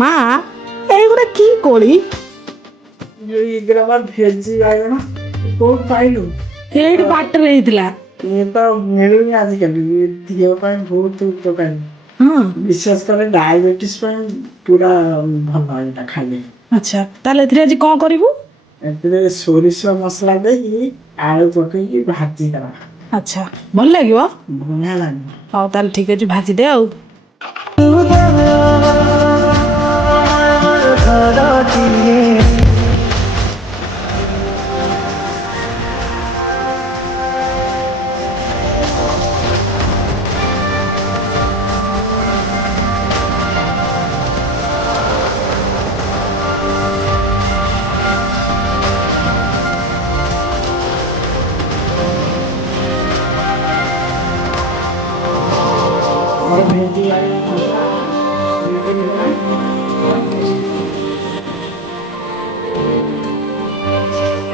ମା ଏଇଗୁଡ଼ା କି କୋଳି? ଏଇଗୁରା ଭେଜି ବାଇଗଣ କୋଉଠୁ ପାଇଲୁ? ଏଇଠି ବାଟରେ ହେଇଥିଲା। ଇଏ ତ ମିଳୁନି ଆଜିକାଲି, ଦେହ ପାଇଁ ବହୁତ ଉପକାରୀ। ହଁ ବିଶେଷ କରି ଡାଇବେଟିସ୍ ପାଇଁ ପୁରା ଭଲ ଏଇଟା ଖାଇଲେ। ଆଚ୍ଛା, ତାହେଲେ ଏଥିରେ ଆଜି କଣ କରିବୁ? ଏଥିରେ ସୋରିଷ ମସଲା ଦେଇକି ଆଳୁ ପକେଇକି ଭାଜିଦବା। ଆଚ୍ଛା, ଭଲ ଲାଗିବ? ବଢିଆ ଲାଗିବ। ହଉ ତାହେଲେ ଠିକ ଅଛି, ଭାଜିଦେ ଆଉ।